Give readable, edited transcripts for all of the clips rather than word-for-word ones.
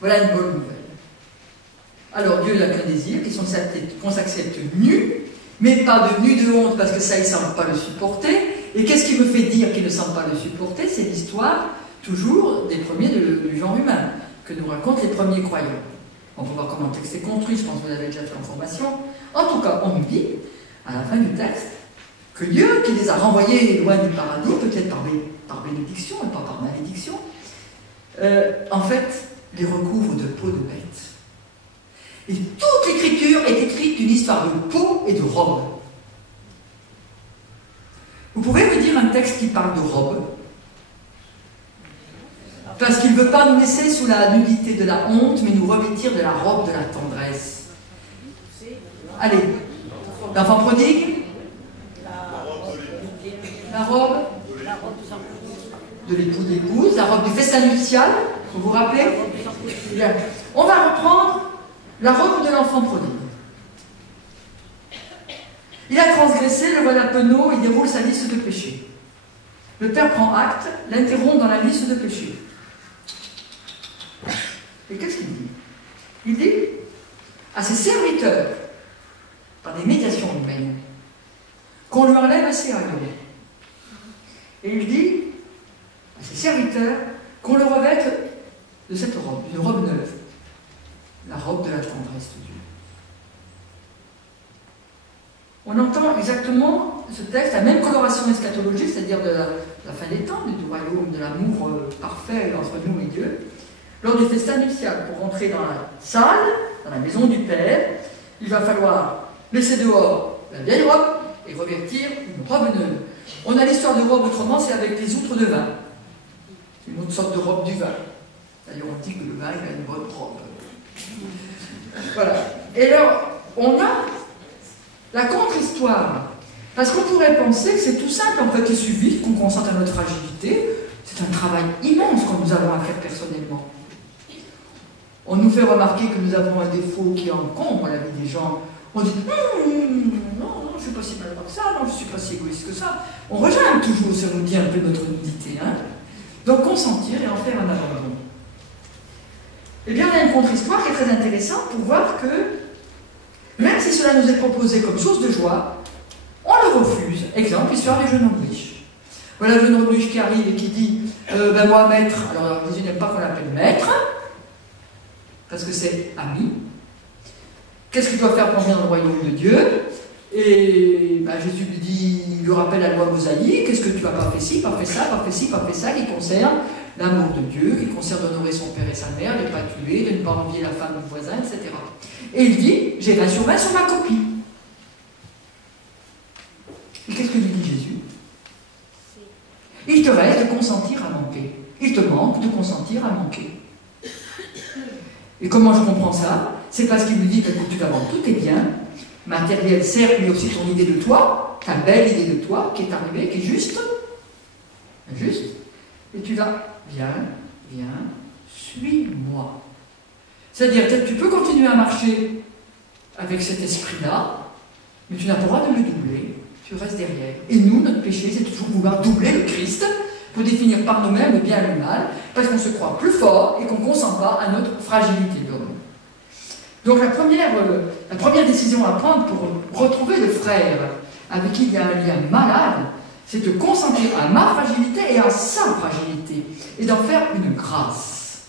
Voilà une bonne nouvelle. Alors Dieu n'a qu'un désir, qu'on s'accepte nu, mais pas de nu de honte, parce que ça, il ne semble pas le supporter. Et qu'est-ce qui me fait dire qu'il ne semble pas le supporter? C'est l'histoire, toujours, des premiers du genre humain, que nous racontent les premiers croyants. On peut voir comment le texte est construit, je pense que vous l'avez déjà fait en formation. En tout cas, on nous dit, à la fin du texte, que Dieu, qui les a renvoyés loin du paradis, peut-être par bénédiction et pas par malédiction, en fait, les recouvre de peau de bête. Et toute l'écriture est écrite d'une histoire de peau et de robe. Vous pouvez me dire un texte qui parle de robe? Parce qu'il ne veut pas nous laisser sous la nudité de la honte, mais nous revêtir de la robe de la tendresse. Allez, l'enfant prodigue? La robe de l'époux de l'épouse, la robe du festin nuptial, vous vous rappelez? Bien. On va reprendre la robe de l'enfant prodigue. Il a transgressé, le voilà penaud, il déroule sa liste de péchés. Le père prend acte, l'interrompt dans la liste de péchés. Et qu'est-ce qu'il dit? Il dit à ses serviteurs, par des médiations humaines, qu'on lui enlève ses haillons. Et il dit à ses serviteurs qu'on le revête de cette robe, une robe neuve, la robe de la tendresse de Dieu. On entend exactement ce texte, la même coloration eschatologique, c'est-à-dire de la fin des temps, du royaume, de l'amour parfait entre nous et Dieu. Lors du festin nuptial, pour rentrer dans la salle, dans la maison du Père, il va falloir laisser dehors la vieille robe et revêtir une robe neuve. On a l'histoire de robe autrement, c'est avec les outres de vin. C'est une autre sorte de robe du vin. D'ailleurs, on dit que le vin, il a une bonne robe. Voilà. Et alors, on a la contre-histoire. Parce qu'on pourrait penser que c'est tout simple, en fait, il suffit qu'on consente à notre fragilité. C'est un travail immense que nous avons à faire personnellement. On nous fait remarquer que nous avons un défaut qui encombre la vie des gens. On dit non, je ne suis pas si mal que ça, non, je ne suis pas si égoïste que ça. On rejoint toujours, ça nous dit un peu notre nudité. Hein. Donc consentir et en faire un abandon. Eh bien, il y a une contre-histoire qui est très intéressante pour voir que, même si cela nous est proposé comme source de joie, on le refuse. Exemple, l'histoire des jeunes hommes riches. Voilà le jeune homme riche qui arrive et qui dit ben moi, maître, alors Jésus n'aime pas qu'on l'appelle maître, parce que c'est ami. Qu'est-ce qu'il doit faire pour venir dans le royaume de Dieu? Et ben, Jésus lui dit, il lui rappelle la loi mosaïque, qu'est-ce que tu n'as pas fait ci, pas fait ça, pas fait ci, pas fait ça, qui concerne l'amour de Dieu, qui concerne d'honorer son père et sa mère, de ne pas tuer, de ne pas envier la femme du voisin, etc. Et il dit, j'ai 20 sur 20 sur ma copie. Et qu'est-ce que lui dit Jésus? Il te reste de consentir à manquer. Il te manque de consentir à manquer. Et comment je comprends ça? C'est parce qu'il lui dit, écoute, tu vas vendre tous tes biens matériels, certes, mais aussi ton idée de toi, ta belle idée de toi, qui est arrivée, qui est juste, et tu vas, viens, suis-moi. C'est-à-dire, tu peux continuer à marcher avec cet esprit-là, mais tu n'as pas le droit de le doubler, tu restes derrière. Et nous, notre péché, c'est toujours vouloir doubler le Christ, pour définir par nous-mêmes le bien et le mal, parce qu'on se croit plus fort et qu'on ne consent pas à notre fragilité d'homme. Donc la première décision à prendre pour retrouver le frère avec qui il y a un lien malade, c'est de consentir à ma fragilité et à sa fragilité, et d'en faire une grâce,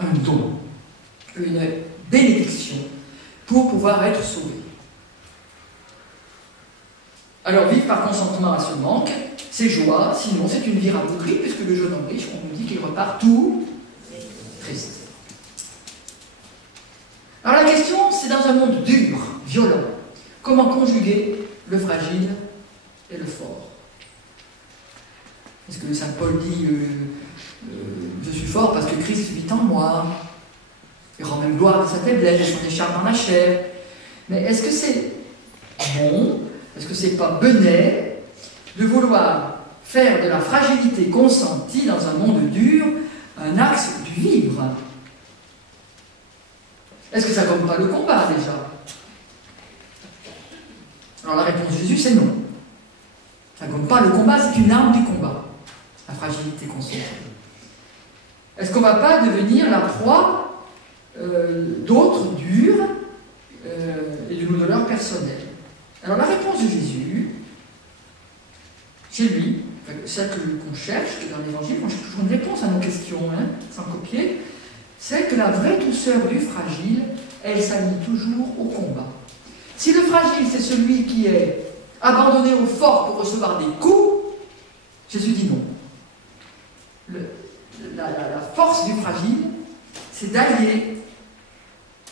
un don, une bénédiction, pour pouvoir être sauvé. Alors vivre par consentement à ce manque, c'est joie, sinon c'est une vie rabougrie, puisque le jeune homme riche, on nous dit qu'il repart tout triste. Alors la question, c'est dans un monde dur, violent, comment conjuguer le fragile et le fort? Est-ce que Saint Paul dit je suis fort parce que Christ vit en moi, il rend même gloire de sa faiblesse, de son écharpe dans la chair. Mais est-ce que c'est bon, est-ce que c'est pas benet de vouloir faire de la fragilité consentie dans un monde dur un axe du vivre? Est-ce que ça ne gomme pas le combat déjà? Alors la réponse de Jésus, c'est non. Ça ne gomme pas le combat, c'est une arme du combat, la fragilité consentie. Est-ce qu'on ne va pas devenir la proie d'autres durs et d'une douleur personnelle? Alors la réponse de Jésus, chez lui, celle qu'on cherche dans l'Évangile, on cherche toujours une réponse à nos questions, hein, sans copier, c'est que la vraie douceur du fragile, elle s'allie toujours au combat. Si le fragile, c'est celui qui est abandonné au fort pour recevoir des coups, Jésus dit non. La force du fragile, c'est d'allier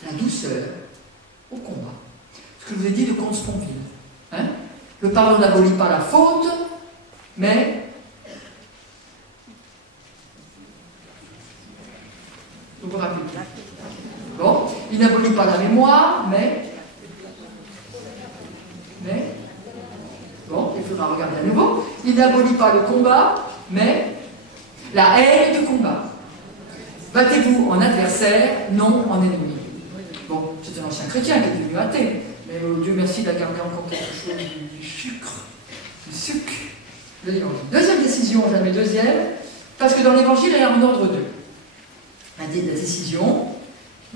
la douceur au combat. Ce que je vous ai dit de Comte Sponville. Hein? Le pardon n'abolit pas la faute, mais vous vous rappelez. Bon, il n'abolit pas la mémoire, mais bon, il faudra regarder à nouveau. Il n'abolit pas le combat, mais la haine du combat. Battez-vous en adversaire, non en ennemi. Bon, c'est un ancien chrétien qui est devenu athée, mais Dieu merci, il a gardé encore quelque chose du sucre de l'évangile. Deuxième décision, je la mets deuxième, parce que dans l'évangile, elle est en ordre 2. La décision,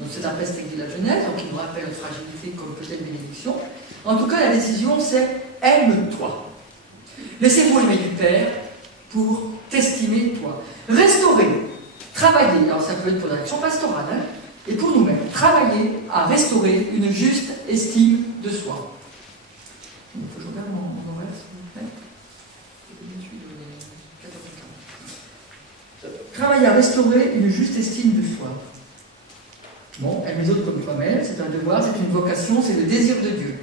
c'est un peste de la Genèse, donc il nous rappelle fragilité comme peut-être bénédiction. En tout cas, la décision, c'est aime-toi. Laissez-moi l'aimer du Père pour t'estimer toi. Restaurer, travailler, alors ça peut être pour l'action pastorale, hein, et pour nous-mêmes, travailler à restaurer une juste estime de soi. Il faut que je regarde mon horaire, s'il vous plaît. Travailler à restaurer une juste estime de soi. Bon, aime les autres comme toi-même, c'est un devoir, c'est une vocation, c'est le désir de Dieu.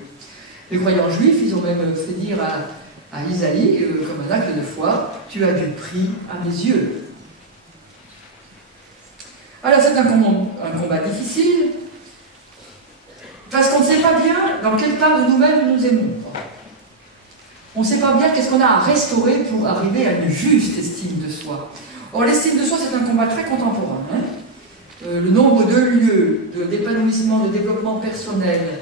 Les croyants juifs, ils ont même fait dire à Isaïe, comme un acte de foi, tu as du prix à mes yeux. Alors c'est un combat difficile, parce qu'on ne sait pas bien dans quelle part de nous-mêmes nous aimons. On ne sait pas bien qu'est-ce qu'on a à restaurer pour arriver à une juste estime de soi. Or, l'estime de soi, c'est un combat très contemporain. Hein. Le nombre de lieux d'épanouissement, de développement personnel,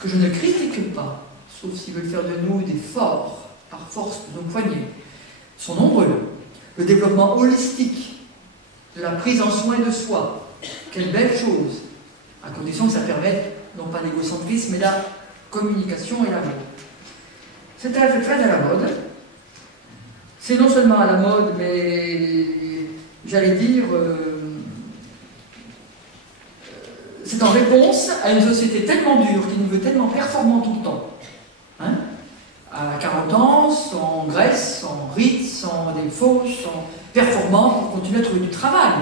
que je ne critique pas, sauf s'ils veulent faire de nous des forts, par force de nos poignets, sont nombreux. Le développement holistique, de la prise en soin de soi, quelle belle chose, à condition que ça permette, non pas l'égocentrisme, mais la communication et l'amour. C'est très à la mode. C'est non seulement à la mode, mais j'allais dire, c'est en réponse à une société tellement dure, qui nous veut tellement performant tout le temps. Hein? À 40 ans, sans graisse, sans rites, sans défauts, sans performance, pour continuer à trouver du travail.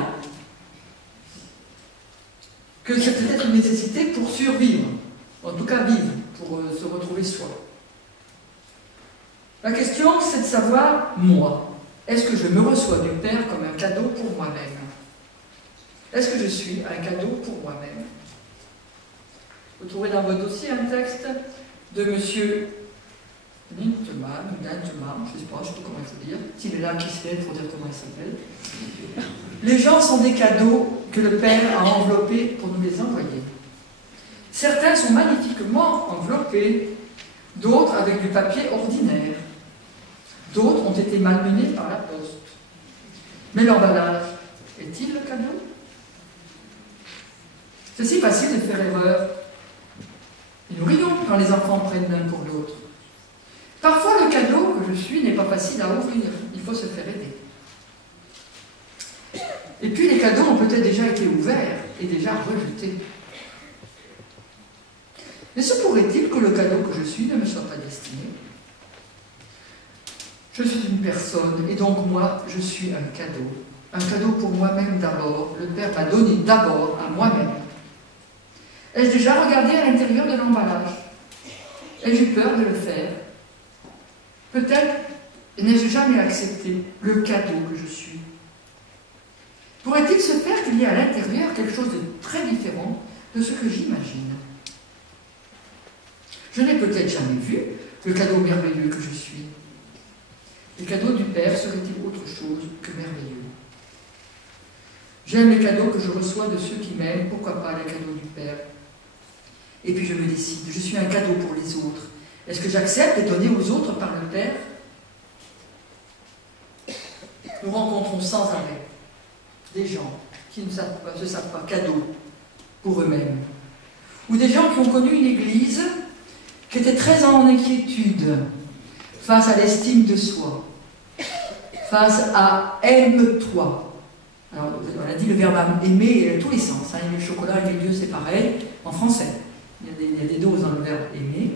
Que c'est peut-être une nécessité pour survivre, en tout cas vivre, pour se retrouver soi. La question, c'est de savoir, moi, est-ce que je me reçois du Père comme un cadeau pour moi-même? Est-ce que je suis un cadeau pour moi-même? Vous trouvez dans votre dossier un texte de M. Nintemann, je ne sais pas comment il faut dire, s'il est là, qui c'est pour dire comment il s'appelle. Les gens sont des cadeaux que le Père a enveloppés pour nous les envoyer. Certains sont magnifiquement enveloppés, d'autres avec du papier ordinaire. D'autres ont été malmenés par la poste. Mais l'emballage, est-il le cadeau? C'est si facile de faire erreur. Et nous rions quand les enfants prennent l'un pour l'autre. Parfois, le cadeau que je suis n'est pas facile à ouvrir. Il faut se faire aider. Et puis, les cadeaux ont peut-être déjà été ouverts et déjà rejetés. Mais se pourrait-il que le cadeau que je suis ne me soit pas destiné? Je suis une personne, et donc moi, je suis un cadeau. Un cadeau pour moi-même d'abord. Le Père m'a donné d'abord à moi-même. Ai-je déjà regardé à l'intérieur de l'emballage? Ai-je eu peur de le faire? Peut-être n'ai-je jamais accepté le cadeau que je suis. Pourrait-il se faire qu'il y ait à l'intérieur quelque chose de très différent de ce que j'imagine? Je n'ai peut-être jamais vu le cadeau merveilleux que je suis. Les cadeaux du Père seraient-ils autre chose que merveilleux? J'aime les cadeaux que je reçois de ceux qui m'aiment, pourquoi pas les cadeaux du Père? Et puis je me décide, je suis un cadeau pour les autres. Est-ce que j'accepte de donner aux autres par le Père? Nous rencontrons sans arrêt des gens qui ne se savent pas cadeaux pour eux-mêmes, ou des gens qui ont connu une église qui était très en inquiétude face à l'estime de soi, face à aime-toi. Alors, on a dit le verbe aimer a tous les sens, hein. Aimer le chocolat, aimer Dieu, c'est pareil, en français. Il y a des doses dans le verbe aimer.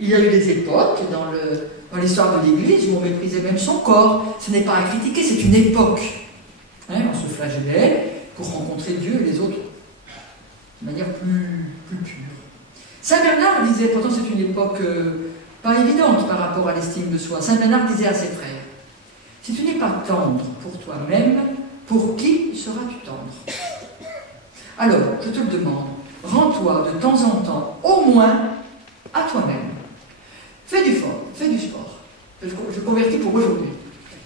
Il y a eu des époques dans l'histoire de l'Église où on méprisait même son corps. Ce n'est pas à critiquer, c'est une époque. Hein, on se flagellait pour rencontrer Dieu et les autres de manière plus pure. Saint Bernard disait, pourtant c'est une époque pas évidente par rapport à l'estime de soi. Saint Bernard disait à ses frères, si tu n'es pas tendre pour toi-même, pour qui seras-tu tendre? Alors, je te le demande, rends-toi de temps en temps, au moins, à toi-même. Fais du sport. Je convertis pour aujourd'hui.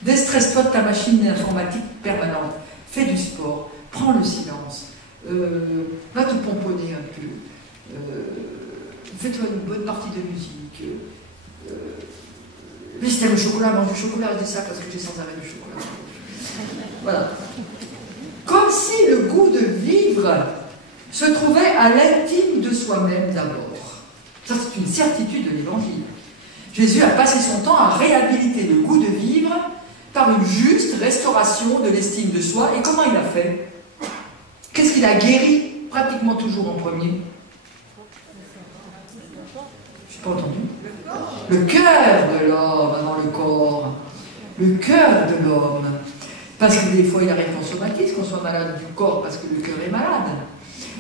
Déstresse-toi de ta machine informatique permanente. Fais du sport. Prends le silence. Va te pomponner un peu. Fais-toi une bonne partie de musique. Mais si t'aimes le chocolat, mange du chocolat. Je dis ça parce que j'ai sans arrêt du chocolat. Voilà. Comme si le goût de vivre se trouvait à l'intime de soi-même d'abord. Ça, c'est une certitude de l'Évangile. Jésus a passé son temps à réhabiliter le goût de vivre par une juste restauration de l'estime de soi. Et comment il a fait? Qu'est-ce qu'il a guéri pratiquement toujours en premier? Je n'ai pas entendu. Le cœur de l'homme avant le corps. Le cœur de l'homme. Parce que des fois, il arrive qu'on somatise, qu'on soit malade du corps parce que le cœur est malade.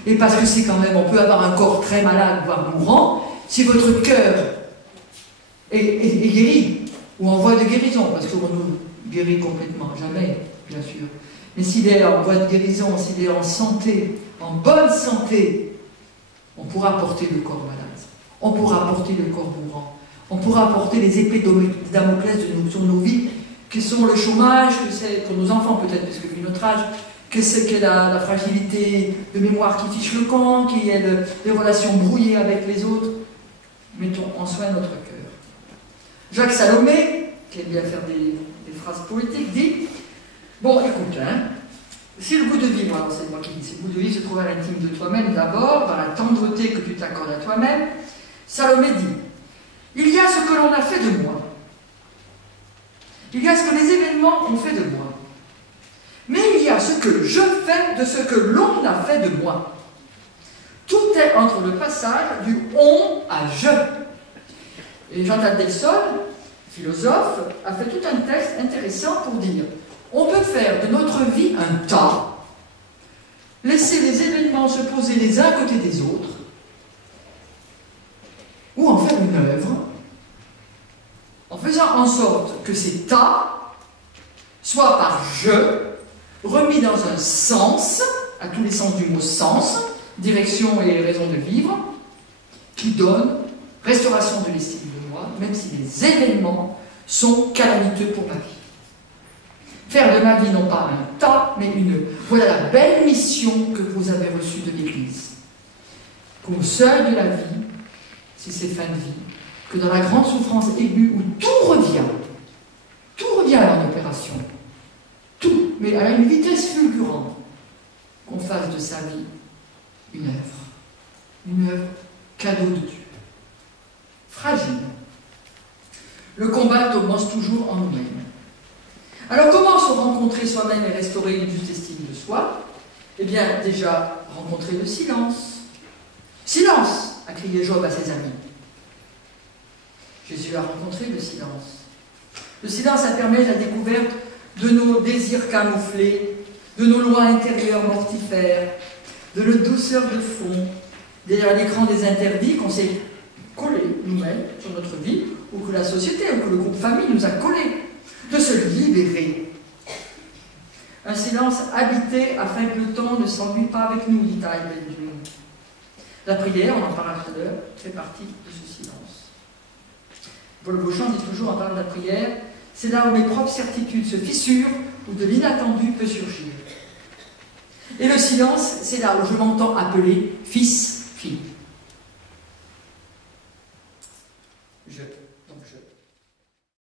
Et parce que c'est quand même, on peut avoir un corps très malade, voire mourant, si votre cœur est guéri, ou en voie de guérison, parce qu'on nous guérit complètement, jamais, bien sûr. Mais s'il est en voie de guérison, s'il est en santé, en bonne santé, on pourra porter le corps malade, on pourra porter le corps mourant, on pourra porter les épées de Damoclès sur nos vies, que sont le chômage, que c'est pour nos enfants peut-être, parce que vu notre âge, que c'est que la fragilité de mémoire qui fiche le camp, qui est les relations brouillées avec les autres. Mettons en soin notre cœur. Jacques Salomé, qui aime bien faire des phrases poétiques, dit, bon écoute, hein, si le goût de vivre, alors c'est moi qui dis, si le goût de vivre se trouve à l'intime de toi-même d'abord, dans la tendreté que tu t'accordes à toi-même, Salomé dit, il y a ce que l'on a fait de moi. Il y a ce que les événements ont fait de moi. Mais il y a ce que je fais de ce que l'on a fait de moi. Tout est entre le passage du on à je. Et Jean Delson, philosophe, a fait tout un texte intéressant pour dire on peut faire de notre vie un tas, laisser les événements se poser les uns à côté des autres, ou en faire une œuvre, en faisant en sorte que ces tas soient par je remis dans un sens, à tous les sens du mot sens, direction et raison de vivre, qui donne restauration de l'estime de moi, même si les événements sont calamiteux pour ma vie. Faire de ma vie non pas un tas, mais une... Voilà la belle mission que vous avez reçue de l'Église. Qu'au seuil de la vie, si c'est fin de vie, que dans la grande souffrance aiguë où tout revient en opération, tout, mais à une vitesse fulgurante, qu'on fasse de sa vie une œuvre cadeau de Dieu, fragile. Le combat commence toujours en nous-mêmes. Alors comment se rencontrer soi-même et restaurer une juste estime de soi? Eh bien, déjà, rencontrer le silence. Silence, a crié Job à ses amis. Jésus a rencontré le silence. Le silence, ça permet la découverte de nos désirs camouflés, de nos lois intérieures mortifères, de notre douceur de fond, derrière l'écran des interdits qu'on s'est collé nous-mêmes sur notre vie, ou que la société, ou que le groupe famille nous a collés, de se libérer. Un silence habité afin que le temps ne s'ennuie pas avec nous, dit Taïb el-Djoun. La prière, on en parlera tout à l'heure, fait partie de ce silence. Paul Beauchamp dit toujours en parlant de la prière, c'est là où mes propres certitudes se fissurent, où de l'inattendu peut surgir. Et le silence, c'est là où je m'entends appeler fils, fille.